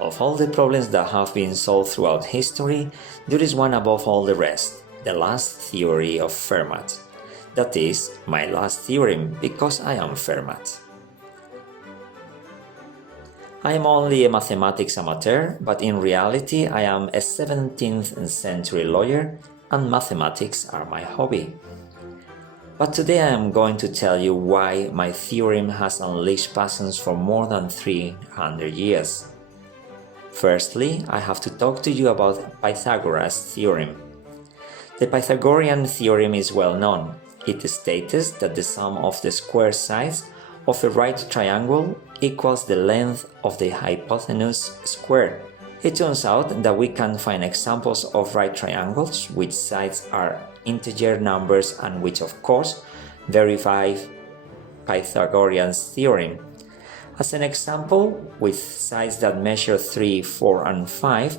Of all the problems that have been solved throughout history, there is one above all the rest, the last theory of Fermat. That is, my last theorem, because I am Fermat. I am only a mathematics amateur, but in reality I am a 17th century lawyer and mathematics are my hobby. But today I am going to tell you why my theorem has unleashed passions for more than 300 years. Firstly, I have to talk to you about Pythagoras' theorem. The Pythagorean theorem is well known. It states that the sum of the square sides of a right triangle equals the length of the hypotenuse squared. It turns out that we can find examples of right triangles which sides are integer numbers and which of course verify Pythagorean's theorem. As an example, with sides that measure 3, 4 and 5,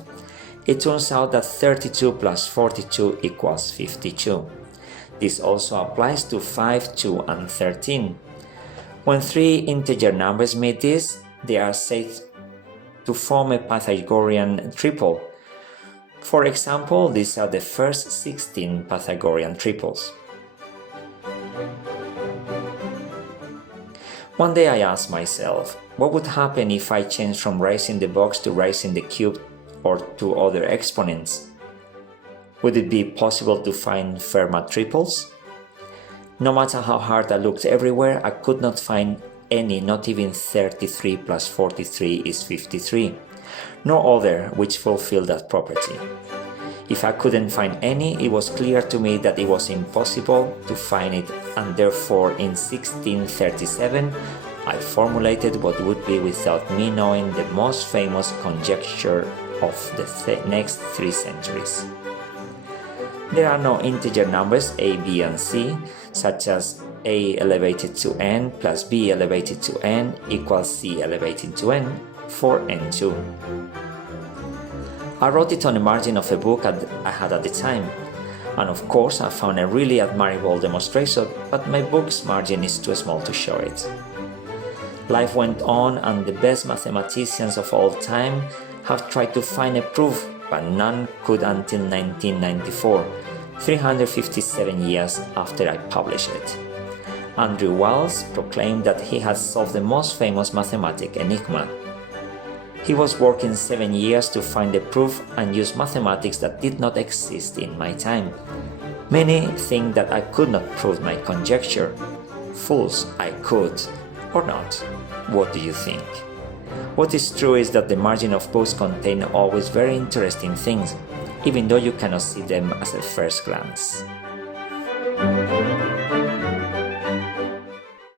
it turns out that 32 plus 42 equals 52. This also applies to 5, 2 and 13. When three integer numbers meet this, they are said to form a Pythagorean triple. For example, these are the first 16 Pythagorean triples. One day I asked myself, what would happen if I changed from raising the box to raising the cube or to other exponents? Would it be possible to find Fermat triples? No matter how hard I looked everywhere, I could not find any, not even 33 plus 43 is 53, nor other which fulfill that property. If I couldn't find any, it was clear to me that it was impossible to find it, and therefore in 1637 I formulated what would be, without me knowing, the most famous conjecture of the next 3 centuries. There are no integer numbers a, b and c, such as a elevated to n plus b elevated to n equals c elevated to n for n2. I wrote it on the margin of a book I had at the time, and of course I found a really admirable demonstration, but my book's margin is too small to show it. Life went on, and the best mathematicians of all time have tried to find a proof, but none could until 1994, 357 years after I published it. Andrew Wiles proclaimed that he had solved the most famous mathematic enigma. He was working 7 years to find the proof and used mathematics that did not exist in my time. Many think that I could not prove my conjecture. Fools, I could, or not. What do you think? What is true is that the margin of books contain always very interesting things, even though you cannot see them at a first glance.